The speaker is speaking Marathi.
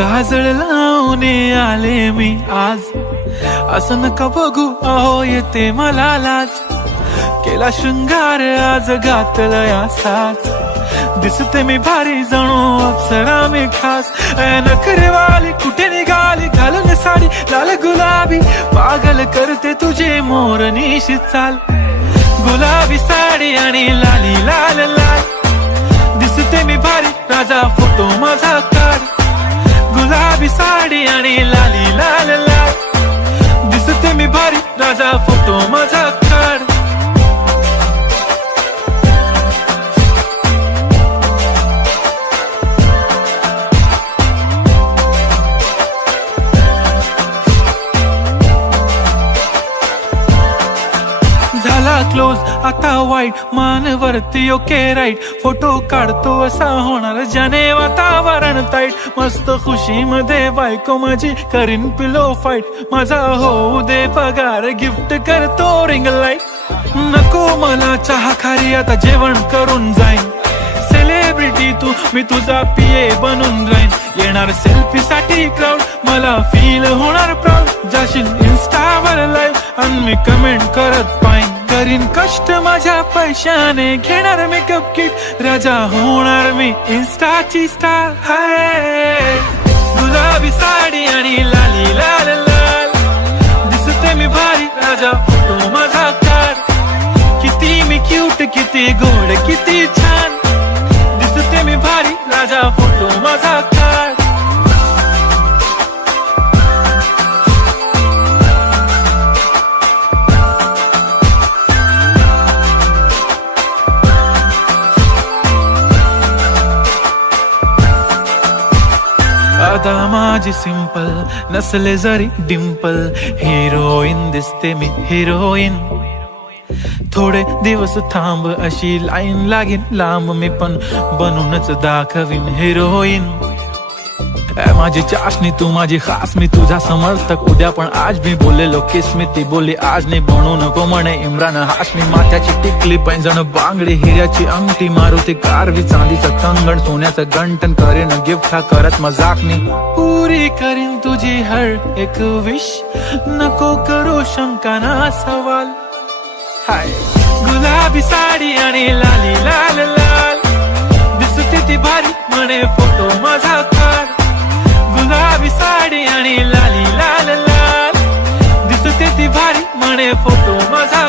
काजळ लावून आले मी आज, असं नका बघू अहो येते मला लाज. केला शृंगार आज घातलाय असाच, दिसते मी भारी जणू अप्सरा मी खास. नखरेवाली कुठे निघाली घालून साडी लाल गुलाबी, पागल करते तुझे मोरनीशी चाल. गुलाबी साडी आणि लाली लाल लाल, दिसते मी भारी राजा फोटो माझा काढ. गुलाबी साडी आणि लाली लाल लाल, दिसते मी भारी राजा फोटो माझा काढ. झाला क्लोज आता वाईट, मानवरती ओके राईट. फोटो काढतो असा होणार ज्याने वातावरण ताईट. मस्त खुशी मध्ये बायको माझी करीन पिलो फाईट. माझा होऊ दे पगार गिफ्ट करतो रिंग लाईट. नको मला चहा खारी आता जेवण करून जाईन. सेलिब्रिटी तू मी तुझा पिये बनून राहीन. येणार सेल्फी साठी क्राऊड मला फील होणार प्राऊड. जाशील इन्स्टावर लाईव्ह आणि मी कमेंट करत पाईन. करीन कष्ट माझ्या पैशाने घेणार मेकअप किट. राजा होणार मी इन्स्टाची स्टार. हाय गुलाबी साडी आणि लाली लाल लाल, दिसते मी भारी राजा फोटो माझा काढ. किती मी क्यूट किती गोड किती छान, दिसते मी भारी राजा फोटो माझा काढ. आता माझी सिंपल नसले जरी डिंपल, हिरोईन दिसते मी हिरोईन. थोडे दिवस थांब अशी लाईन लागेल लांब, मी पण बनूनच दाखवीन हिरोईन. माझी चाशनी तू माझी खास, मी तुझा समर्थक उद्या पण आज मी बोललेलो किस मी ती बोली आज नाही. बनू नको म्हणे इम्रान हाशमी. माथ्याची टिकली पैंजण बांगडी हिऱ्याची अंगठी, मारुती कारवी चांदीचं कंगण सोन्याचं गंटन. करीन गिफ्ट हा करत मजाकनी, पुरी करीन तुझी हर एक विश. नको करू शंका ना सवाल. हाय गुलाबी साडी आणि लाली लाल लाल, दिसते ती भारी म्हणे फोटो माझा काढ. गुलाबी साडी आणि लाली लाल लाल, दिसते ती भारी म्हणे फोटो माझा